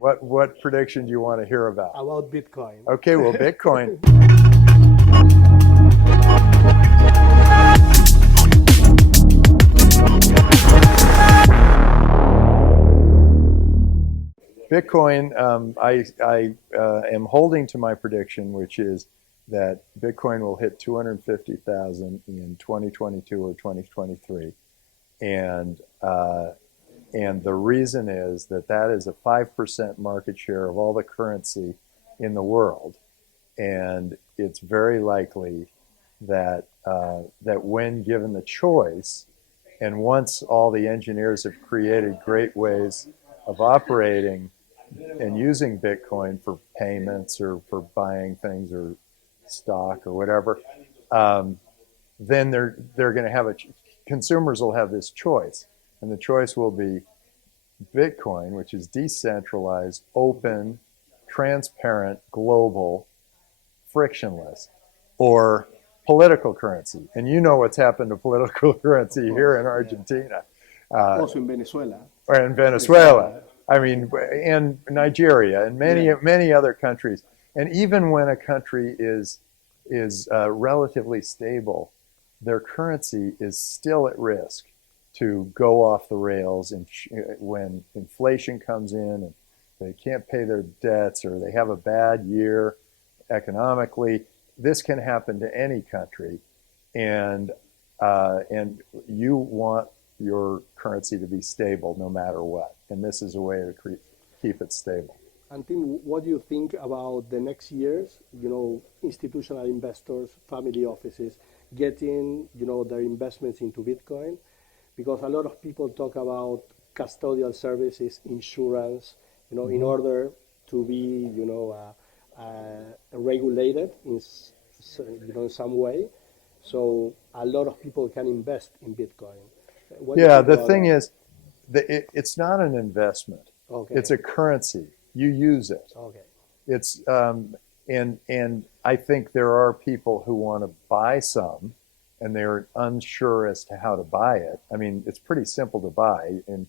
What prediction do you want to hear about? About Bitcoin. Okay, well, Bitcoin. Bitcoin, I am holding to my prediction, which is that Bitcoin will hit 250,000 in 2022 or 2023, and the reason is that that is a 5% market share of all the currency in the world, and it's very likely that that when given the choice, and once all the engineers have created great ways of operating and using Bitcoin for payments or for buying things or stock or whatever, then they're going to have consumers will have this choice, and the choice will be Bitcoin, which is decentralized, open, transparent, global, frictionless, or political currency. And you know what's happened to political currency here in Argentina. Also in Venezuela. Or in Venezuela. I mean, and Nigeria and many other countries. And even when a country is relatively stable, their currency is still at risk to go off the rails when inflation comes in and they can't pay their debts or they have a bad year economically. This can happen to any country, and you want your currency to be stable no matter what, and this is a way to keep it stable. And Tim, what do you think about the next years? Institutional investors, family offices getting their investments into Bitcoin, because a lot of people talk about custodial services, insurance, in order to be regulated in some way, so a lot of people can invest in Bitcoin. Yeah, the thing is, it's not an investment. Okay. It's a currency. You use it. Okay. It's and I think there are people who want to buy some, and they're unsure as to how to buy it. I mean, it's pretty simple to buy. In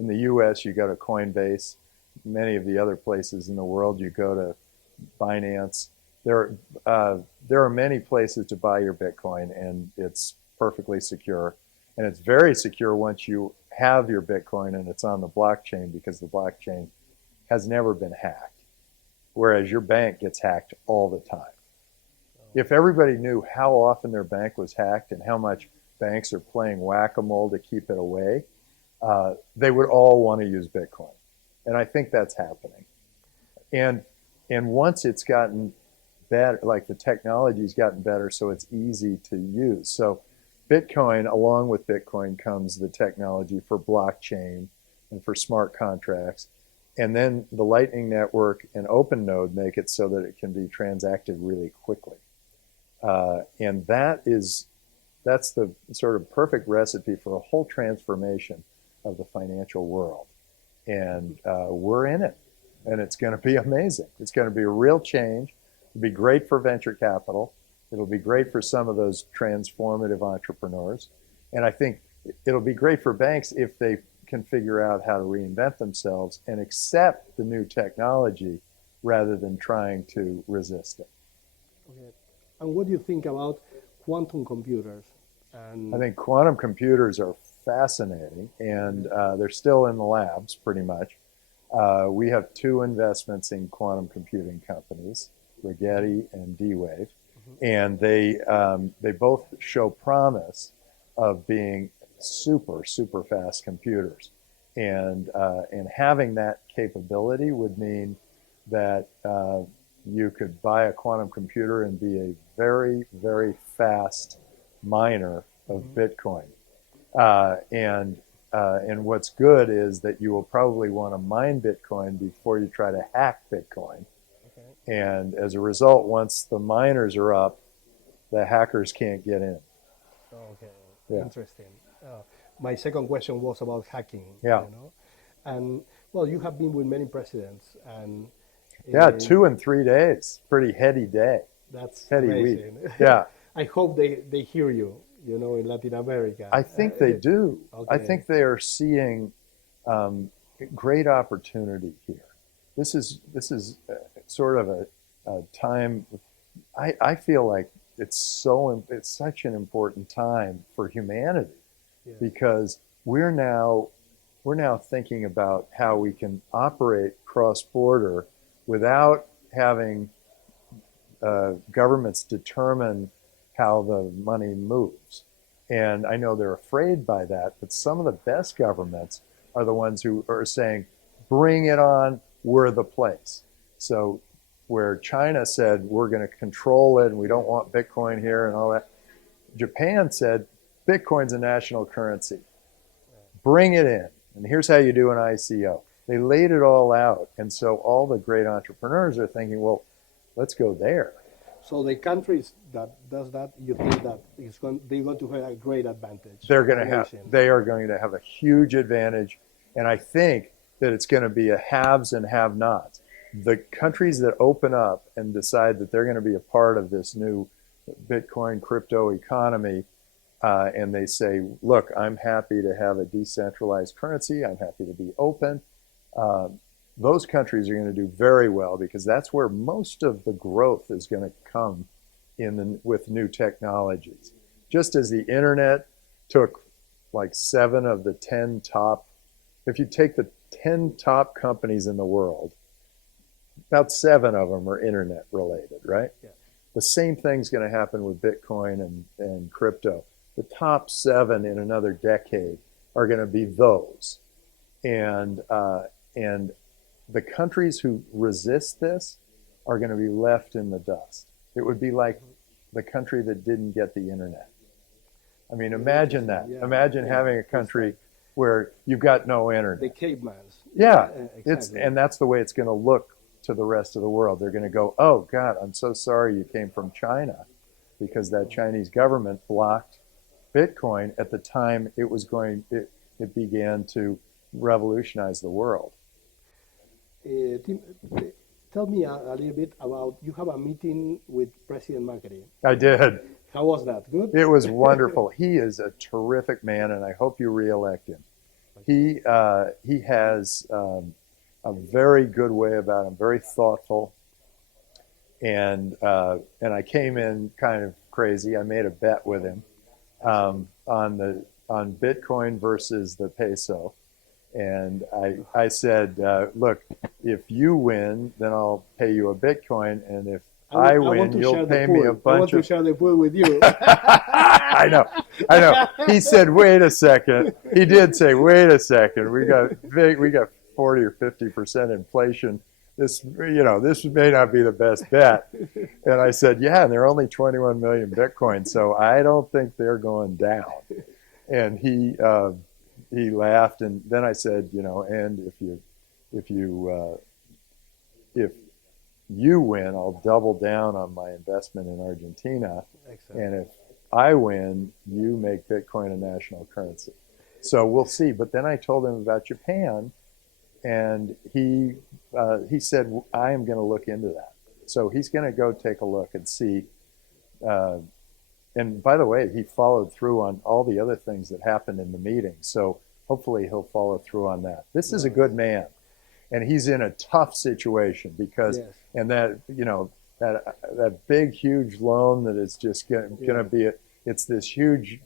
the U.S., you go to Coinbase. Many of the other places in the world, you go to Binance. There are many places to buy your Bitcoin, and it's perfectly secure. And it's very secure once you have your Bitcoin and it's on the blockchain, because the blockchain has never been hacked, whereas your bank gets hacked all the time. If everybody knew how often their bank was hacked and how much banks are playing whack-a-mole to keep it away, they would all want to use Bitcoin. And I think that's happening. And once it's gotten better, like the technology's gotten better, so it's easy to use. So Bitcoin, along with Bitcoin, comes the technology for blockchain and for smart contracts. And then the Lightning Network and OpenNode make it so that it can be transacted really quickly. And that's the sort of perfect recipe for a whole transformation of the financial world. And we're in it. And it's going to be amazing. It's going to be a real change. It'll be great for venture capital. It'll be great for some of those transformative entrepreneurs. And I think it'll be great for banks if they can figure out how to reinvent themselves and accept the new technology rather than trying to resist it. Okay. And what do you think about quantum computers? I think quantum computers are fascinating, and they're still in the labs pretty much. We have two investments in quantum computing companies, Rigetti and D-Wave, and they both show promise of being super fast computers, and having that capability would mean that you could buy a quantum computer and be a very fast miner of Bitcoin. And what's good is that you will probably want to mine Bitcoin before you try to hack Bitcoin. Okay. And as a result, once the miners are up, the hackers can't get in. Okay, yeah. Interesting. My second question was about hacking. Yeah. And well, you have been with many presidents, and 2 and 3 days, pretty heady day. That's heady amazing. week. Yeah. I hope they hear you. In Latin America. I think they do. Okay. I think they are seeing great opportunity here. this is sort of a time. I feel like it's such an important time for humanity Yeah. because we're now thinking about how we can operate cross border without having governments determine how the money moves. And I know they're afraid by that, but some of the best governments are the ones who are saying, bring it on, we're the place. So where China said, we're going to control it and we don't want Bitcoin here and all that, Japan said, Bitcoin's a national currency. Bring it in. And here's how you do an ICO. They laid it all out. And so all the great entrepreneurs are thinking, well, let's go there. So the countries that does that, you think that they're going to have a great advantage? They are going to have a huge advantage. And I think that it's going to be a haves and have-nots. The countries that open up and decide that they're going to be a part of this new Bitcoin crypto economy, and they say, look, I'm happy to have a decentralized currency. I'm happy to be open. Those countries are going to do very well because that's where most of the growth is going to come with new technologies. Just as the internet took like 7 of the 10 top, if you take the 10 top companies in the world, about 7 of them are internet related, right? Yeah. The same thing's going to happen with Bitcoin and crypto. The top 7 in another decade are going to be those. And the countries who resist this are going to be left in the dust. It would be like the country that didn't get the internet. I mean, imagine that. Yeah. Imagine having a country where you've got no internet. The cavemans. Yeah, exactly. And that's the way it's going to look to the rest of the world. They're going to go, oh God, I'm so sorry you came from China, because that Chinese government blocked Bitcoin at the time it began to revolutionize the world. Tim, tell me a little bit about, you have a meeting with President Macri. I did. How was that? Good? It was wonderful. He is a terrific man, and I hope you reelect him. He has a very good way about him, very thoughtful, and I came in kind of crazy. I made a bet with him on Bitcoin versus the peso. And I said, look, if you win, then I'll pay you a Bitcoin, and if I win, you'll pay me a bunch of... I want to share the pool with you. I know. He said, wait a second. He did say, wait a second. We got 40 or 50% inflation. This may not be the best bet. And I said, yeah, and there are only 21 million Bitcoin, so I don't think they're going down. And he laughed, and then I said, and if you win, I'll double down on my investment in Argentina. Excellent. And if I win, you make Bitcoin a national currency. So we'll see. But then I told him about Japan, and he said, I am going to look into that. So he's going to go take a look and see. And by the way, he followed through on all the other things that happened in the meeting. So hopefully he'll follow through on that. This is a good man. And he's in a tough situation because, Yes. and that big, huge loan that is just going to be, it's this huge,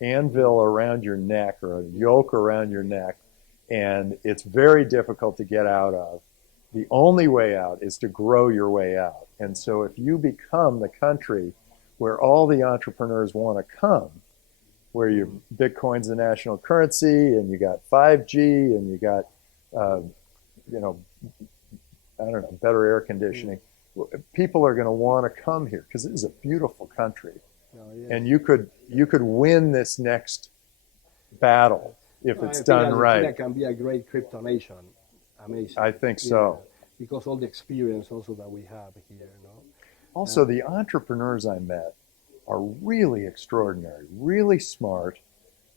anvil around your neck or a yoke around your neck. And it's very difficult to get out of. The only way out is to grow your way out. And so if you become the country where all the entrepreneurs want to come, where your Bitcoin's the national currency, and you got 5G, and you got, better air conditioning, people are going to want to come here because it is a beautiful country. Oh, yes. And you could win this next battle if it's done right. Argentina can be a great crypto nation. Amazing. I think so. Because all the experience also that we have here, Also, the entrepreneurs I met are really extraordinary, really smart,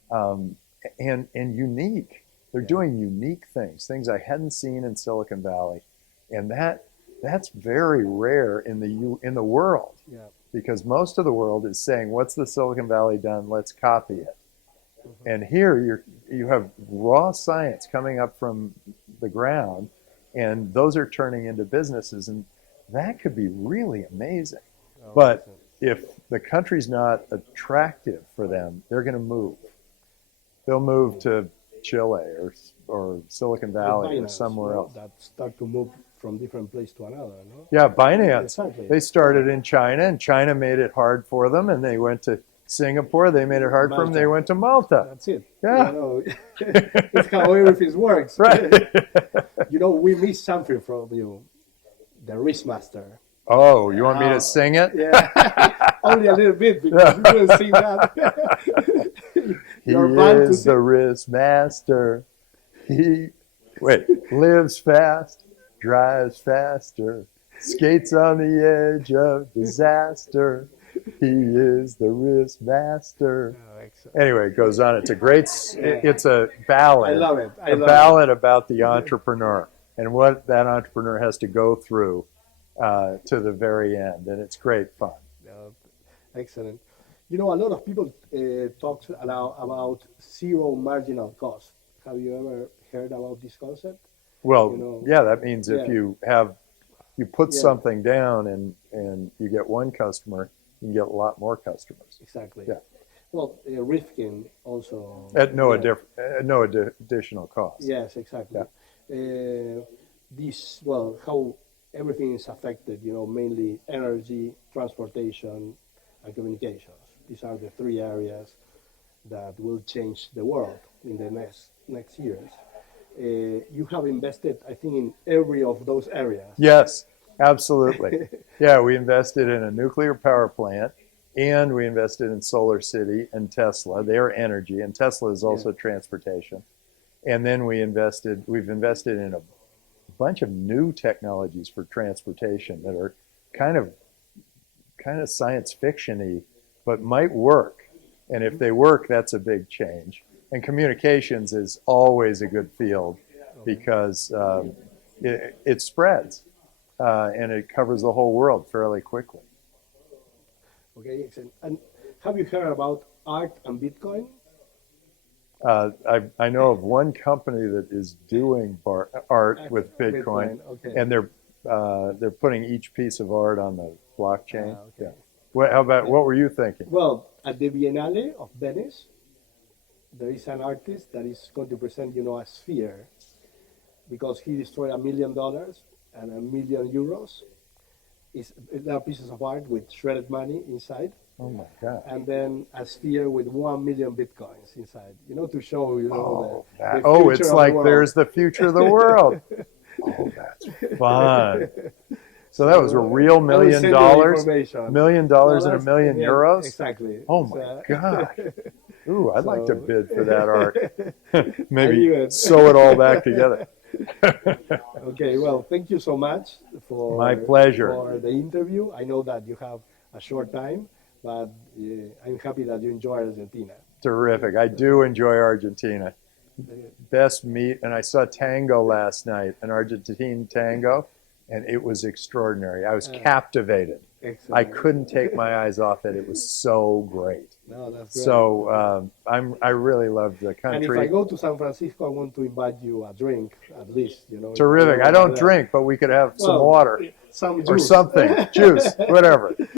and unique. They're doing unique things I hadn't seen in Silicon Valley, and that's very rare in the world. Yeah. Because most of the world is saying, "What's the Silicon Valley done? Let's copy it." And here you have raw science coming up from the ground, and those are turning into businesses, and that could be really amazing. Oh, But excellent. if the country's not attractive for them, they're going to move. They'll move to Chile or Silicon Valley or Binance, somewhere else. that start to move from different place to another, no? Yeah, Binance. Exactly. They started in China, and China made it hard for them, and they went to Singapore. They made it hard for them. They Malta. went to Malta. That's it. Yeah. You know, it's how everything works. Right. You know, we missed something from you, the Wristmaster. Oh, you want me to sing it? Yeah, only a little bit because you didn't sing that. He You're bound to is the wrist master. He lives fast, drives faster, skates on the edge of disaster. He is the wrist master. Oh, excellent. Anyway, it goes on. It's a great. It's a ballad. I love it. A ballad about the entrepreneur and what that entrepreneur has to go through to the very end, and it's great fun. Excellent. You know, a lot of people talk about zero marginal cost. Have you ever heard about this concept? Well, You know, yeah, that means if yeah. you put Yeah. something down and you get one customer, you can get a lot more customers Exactly. Yeah. Well, Rifkin also. at no yeah. no additional cost. Yes, exactly. How everything is affected, you know, mainly energy, transportation, and communications. These are the three areas that will change the world in the next years. You have invested, I think, in every of those areas. Yes, absolutely. Yeah, we invested in a nuclear power plant, and we invested in Solar City and Tesla. They are energy, and Tesla is also transportation. And then we've invested in a bunch of new technologies for transportation that are kind of science fiction-y, but might work. And if they work, that's a big change. And communications is always a good field because it spreads and it covers the whole world fairly quickly. Okay, excellent. And have you heard about art and Bitcoin? I know of one company that is doing art with Bitcoin, Okay. and they're putting each piece of art on the blockchain. Okay. Yeah. What were you thinking? Well, at the Biennale of Venice, there is an artist that is going to present, you know, a sphere because he destroyed $1 million and €1 million. There are pieces of art with shredded money inside, Oh my God! and then a sphere with 1 million bitcoins inside. You know, to show the Oh, future it's of like the world. there's the future of the world. Oh, that's fun. So that was a real $1 million, $1 million and €1 million. Exactly. Oh my God! Ooh, I'd like to bid for that art. Maybe even. sew it all back together. Okay, well, thank you so much for My pleasure. for the interview. I know that you have a short time, but I'm happy that you enjoy Argentina. Terrific. I do enjoy Argentina. Best meat, and I saw tango last night, an Argentine tango, and it was extraordinary. I was captivated. Excellent. I couldn't take my eyes off it. It was so great. No, that's great. So I really love the And if country. I go to San Francisco, I want to invite you a drink at least. You know. Terrific. I don't drink, but we could have some water Some or juice. something, juice, whatever.